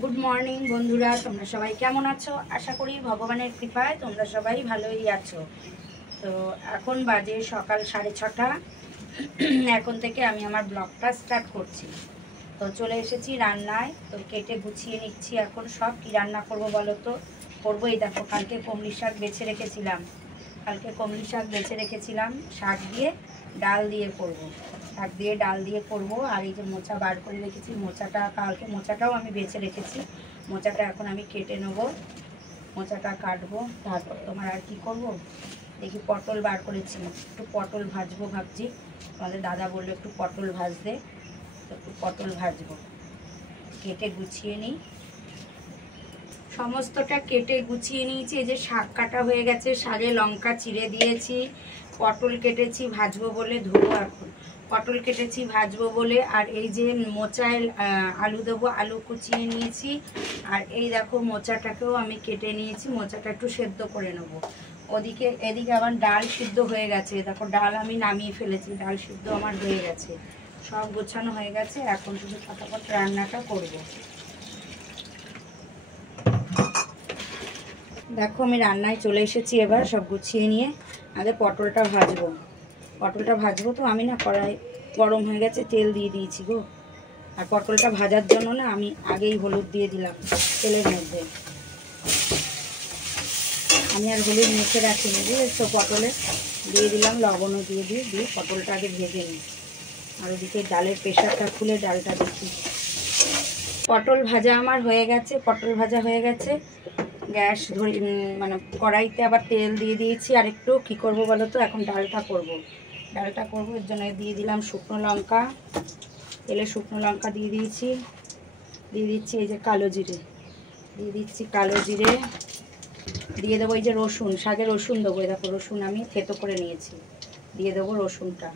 Good morning বন্ধুরা, তোমরা সবাই কেমন আছো? আশা করি ভগবানের কৃপায় তোমরা সবাই ভালোই আছো। তো এখন বাজে সকাল 6:30। এখন থেকে আমি আমার ব্লগটা স্টার্ট করছি। তো চলে এসেছি রান্নায়। তো কেটে গুছিয়ে নিচ্ছি এখন সব। কি রান্না করব বলো তো? করবো এই দেখো, কালকে কমলি শাক বেছে রেখেছিলাম। শাক দিয়ে ডাল দিয়ে করব। শাক দিয়ে ডাল দিয়ে করব। আর এই যে মোচা বার করে রেখেছি, মোচাটাও আমি বেছে রেখেছি। মোচাটা এখন আমি কেটে নেব, মোচাটা কাটবো। তারপর তোমার আর কি করব, দেখি পটল বার করেছি, একটু পটল ভাজবো ভাবছি। তোমাদের দাদা বললো একটু পটল ভাজতে, তো একটু পটল ভাজবো। কেটে গুছিয়ে নিই, সমস্তটা কেটে গুছিয়ে নিয়েছি। এই যে শাক কাটা হয়ে গেছে, শাকে লঙ্কা চিড়ে দিয়েছি, পটল কেটেছি ভাজবো বলে, ধোবো এখন। পটল কেটেছি ভাজবো বলে। আর এই যে মোচায় আলু দেবো, আলু কুচিয়ে নিয়েছি। আর এই দেখো মোচাটাকেও আমি কেটে নিয়েছি, মোচাটা একটু সেদ্ধ করে নেবো। এদিকে আবার ডাল সিদ্ধ হয়ে গেছে, দেখো ডাল আমি নামিয়ে ফেলেছি, ডাল সিদ্ধ আমার হয়ে গেছে, সব গোছানো হয়ে গেছে। এখন শুধু ফটাফট রান্নাটা করবো। দেখো আমি রান্নায় চলে এসেছি, এবার সব গুছিয়ে নিয়ে আগে পটলটা ভাজবো। তো আমি না, কড়াই গরম হয়ে গেছে, তেল দিয়ে দিয়েছি গো। আর পটলটা ভাজার জন্য না আমি আগেই হলুদ দিয়ে দিলাম তেলের মধ্যে। আমি আর হলুদ মেখে রাখিনি, বুঝেছো? পটলে দিয়ে দিলাম, লবণও দিয়ে দিয়ে পটলটা আগে ভেজে নিই। আর ওদিকে ডালের প্রেশারটা খুলে ডালটা দেখি। পটল ভাজা আমার হয়ে গেছে, গ্যাস ধরে মানে কড়াইতে আবার তেল দিয়ে দিয়েছি। আর একটু কী করবো বলো তো, এখন ডালটা করব এর জন্য দিয়ে দিলাম শুকনো লঙ্কা। তেলে শুকনো লঙ্কা দিয়ে দিচ্ছি এই যে কালো জিরে দিয়ে দেবো। এই যে রসুন, শাকে রসুন দেবো, এই দেখো রসুন আমি থেতো করে নিয়েছি, দিয়ে দেবো রসুনটা।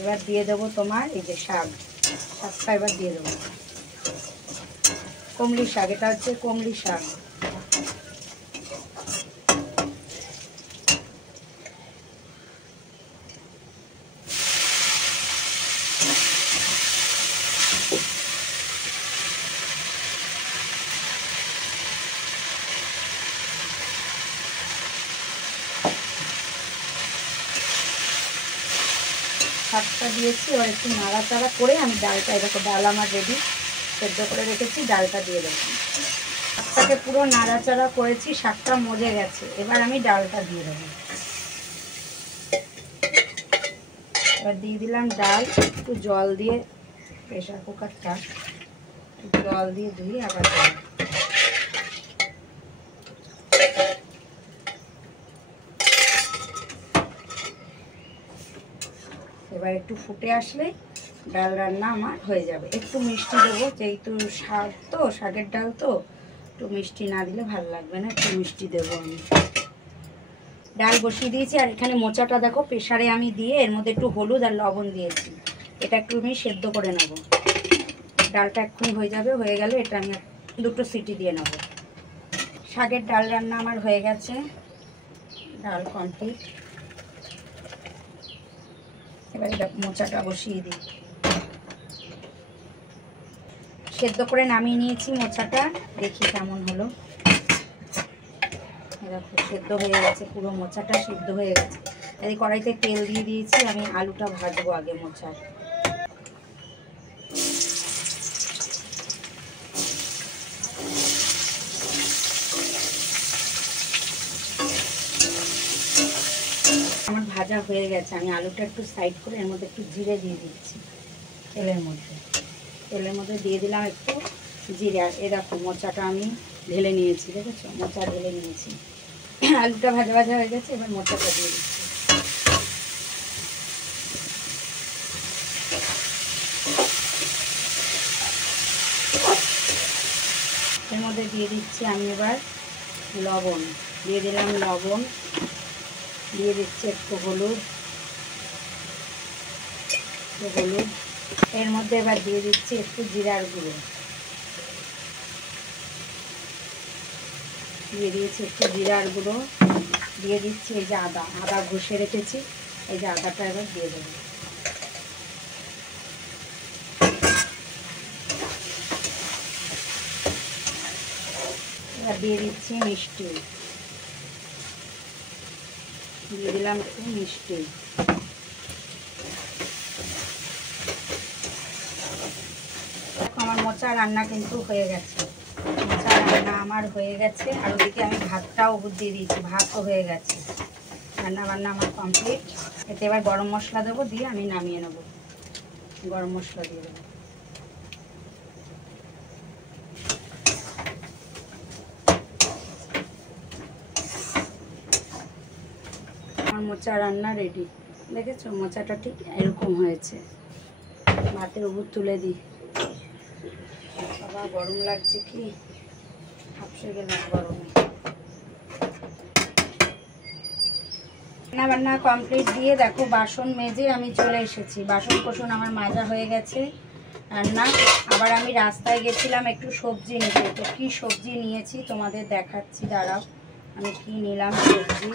এবার দিয়ে দেবো তোমার এই যে শাকটা এবার দিয়ে দেবো। কমলি শাক, এটা হচ্ছে কমলি শাক। শাকটা দিয়েছি, এবার একটু নাড়াচাড়া করে আমি ডালটা, দেখো ডাল আমার রেডি, সেদ্ধ করে রেখেছি, ডালটা দিয়ে দেবো। শাকটাকে পুরো নাড়াচাড়া করেছি, শাকটা মজে গেছে, এবার আমি ডালটা দিয়ে দেবো। এবার দিয়ে দিলাম ডাল, একটু জল দিয়ে, প্রেশার কুকারটা জল দিয়ে ধুয়ে আবার দেবো। এবার একটু ফুটে আসলে ডাল রান্না আমার হয়ে যাবে। একটু মিষ্টি দেবো, যেহেতু শাকের ডাল তো একটু মিষ্টি না দিলে ভালো লাগবে না, একটু মিষ্টি দেবো আমি। ডাল বসিয়ে দিয়েছি। আর এখানে মোচাটা দেখো প্রেসারে আমি দিয়ে এর মধ্যে একটু হলুদ আর লবণ দিয়েছি, এটা একটু আমি সেদ্ধ করে নেব। ডালটা এক্ষুনি হয়ে যাবে, হয়ে গেলে এটা আমি দুটো সিটি দিয়ে নেব। শাকের ডাল রান্না আমার হয়ে গেছে, ডাল কমপ্লিট। এবার মোচাটা বসিয়ে দিই, সেদ্ধ করে নামিয়ে নিয়েছি মোচাটা, দেখি কেমন হলো। দেখো সেদ্ধ হয়ে গেছে, পুরো মোচাটা সেদ্ধ হয়ে গেছে। এই কড়াইতে তেল দিয়ে দিয়েছি, আমি আলুটা ভাজবো আগে মোচার। আমার ভাজা হয়ে গেছে, আমি আলুটা একটু সাইড করে এর মধ্যে একটু জিরে দিয়ে দিচ্ছি তেলের মধ্যে দিয়ে দিলাম একটু জিরে। আর এরকম মোচাটা আমি ঢেলে নিয়েছি, দেখেছো? মোচা ঢেলে নিয়েছি। আলুটা ভাজা হয়ে গেছে, এবার মোচাটা দিয়ে দিচ্ছি। এর মধ্যে দিয়ে দিচ্ছি আমি এবার লবণ, দিয়ে দিলাম লবণ, দিয়ে দিচ্ছি একটু হলুদ, এর মধ্যে এবার দিয়ে দিচ্ছি একটু জিরার গুঁড়ো, দিয়ে দিচ্ছি এই যে আদা ঘষে রেখেছি, এই যে আদাটা এবার দিয়ে দেবো। এবার দিয়ে দিচ্ছি মিষ্টি, দিয়ে দিলাম একটু মিষ্টি। দেখো আমার মোচা রান্না কিন্তু হয়ে গেছে, মোচা রান্না আমার হয়ে গেছে। আর ওদিকে আমি ভাতটাও দিয়ে দিয়েছি, ভাতও হয়ে গেছে। রান্না বান্না আমার কমপ্লিট। এতে এবার গরম মশলা দেবো, দিয়ে আমি নামিয়ে নেব। গরম মশলা দিয়ে দেবো। আমার মোচা রান্না রেডি। দেখেছো মোচাটা ঠিক এরকম হয়েছে। ভাতের উপর তুলে দিই। বাবা গরম লাগছে, কি হাঁপসে গেলাম গরমে। রান্না বান্না কমপ্লিট দিয়ে দেখো বাসন মেজে আমি চলে এসেছি। বাসন কোসন আমার মাজা হয়ে গেছে। রান্না আবার আমি রাস্তায় গেছিলাম একটু সবজি নিতে। তো কী সবজি নিয়েছি তোমাদের দেখাচ্ছি, দাঁড়াও। আমি কি নিলাম সবজি,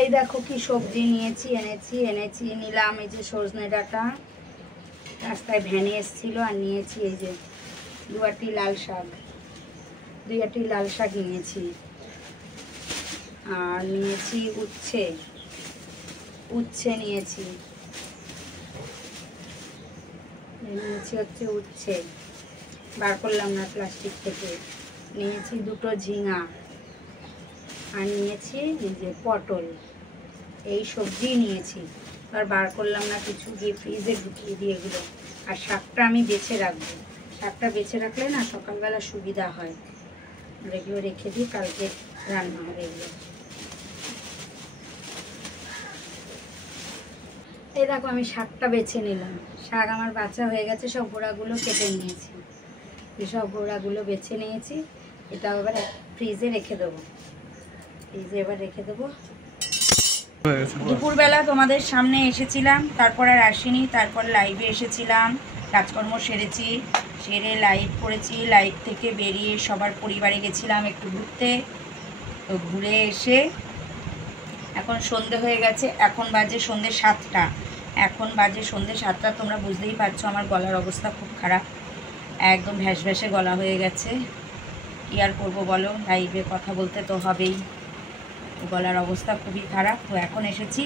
এই দেখো কি সবজি নিয়েছি, এনেছি নিলাম এই যে সজনে ডাঁটা, রাস্তায় ভ্যানে এসেছিলো। আর নিয়েছি এই যে 2 আটি লাল শাক নিয়েছি। আর নিয়েছি উচ্ছে নিয়েছি হচ্ছে উচ্ছে, বার করলাম না প্লাস্টিক থেকে। নিয়েছি 2টো ঝিঙা, আর নিয়েছি এই যে পটল। এই সবজি নিয়েছি, আর বার করলাম না কিছু, দিয়ে ফ্রিজে ঢুকিয়ে দিয়ে এগুলো। আর শাকটা আমি বেছে রাখবো, শাকটা বেছে রাখলে না সকালবেলা সুবিধা হয়। এগুলো রেখে দিই, কালকে রান্না হবে এগুলো। এই দেখো আমি শাকটা বেছে নিলাম। শাক আমার বাছা হয়ে গেছে, সব গোড়াগুলো কেটে নিয়েছি। সব গোড়াগুলো বেছে নিয়েছি। এটা এবার ফ্রিজে রেখে দেবো। দুপুরবেলা তোমাদের সামনে এসেছিলাম, তারপর আর আসিনি। তারপর লাইভে এসেছিলাম, কাজকর্ম সেরে লাইভ করেছি। লাইভ থেকে বেরিয়ে সবার পরিবারে গেছিলাম একটু ঘুরতে। তো ঘুরে এসে এখন সন্ধে হয়ে গেছে। এখন বাজে সন্ধে 7টা। তোমরা বুঝতেই পারছো আমার গলার অবস্থা খুব খারাপ, একদম ভ্যাসভ্যাসে গলা হয়ে গেছে। কি আর করবো বলো, লাইভে কথা বলতে তো হবেই। গলার অবস্থা খুবই খারাপ। তো এখন এসেছি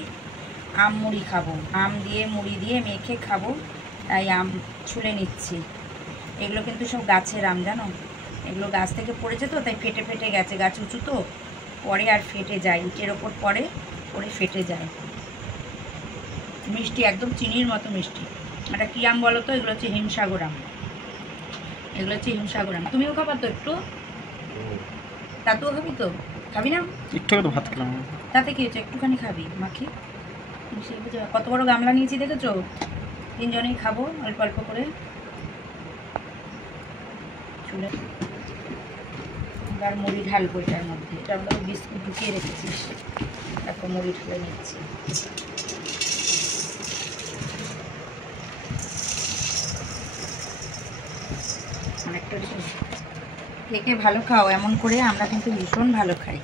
আম মুড়ি খাবো, আম দিয়ে মুড়ি দিয়ে মেখে খাবো, তাই আম ছুলে নিচ্ছি। এগুলো কিন্তু সব গাছের আম, জানো, এগুলো গাছ থেকে পড়েছে তো, তাই ফেটে গেছে। গাছ উঁচু তো, পরে আর ফেটে যায়, ইটের ওপর পরে ফেটে যায়। মিষ্টি, একদম চিনির মতো মিষ্টি। এটা কী আম বলো তো? এগুলো হচ্ছে হিমসাগর আম। তুমিও খাবা তো একটু? তাতেও খাবি তো? খাবি না? একটু তো ভাত খেলাম, তাতে কি হচ্ছে, একটুখানি খাবি মাখি। কত বড় গামলা নিয়েছি দেখেছো? 3 জনেই খাবো অল্প অল্প করে। চুলে এবার মুড়ি ঢালবো এটার মধ্যে। এটা আমরা বিস্কুট ঢুকিয়ে রেখেছিস, দেখো মুড়ি ঢেলে নিচ্ছি। অনেকটা কে ভালো খাও এমন করে? আমরা কিন্তু ভীষণ ভালো খাই।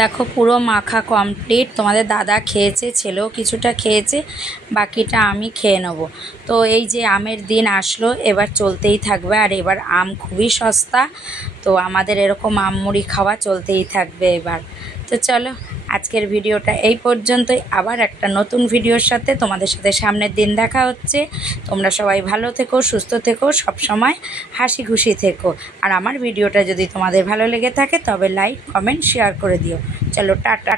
দেখো পুরো মাখা কমপ্লিট। তোমাদের দাদা খেয়েছে, ছেলেও কিছুটা খেয়েছে, বাকিটা আমি খেয়ে নেব। তো এই যে আমের দিন আসলো, এবার চলতেই থাকবে। আর এবার আম খুবই সস্তা, তো আমাদের এরকম আম মুড়ি খাওয়া চলতেই থাকবে এবার। তো চলো আজকের ভিডিওটা এই পর্যন্তই। আবার একটা নতুন ভিডিওর সাথে তোমাদের সাথে সামনের দিন দেখা হচ্ছে। তোমরা সবাই ভালো থেকো, সুস্থ থেকো, সব সময় হাসি খুশি থেকো। আর আমার ভিডিওটা যদি তোমাদের ভালো লেগে থাকে তবে লাইক, কমেন্ট, শেয়ার করে দিও। চলো টাটা।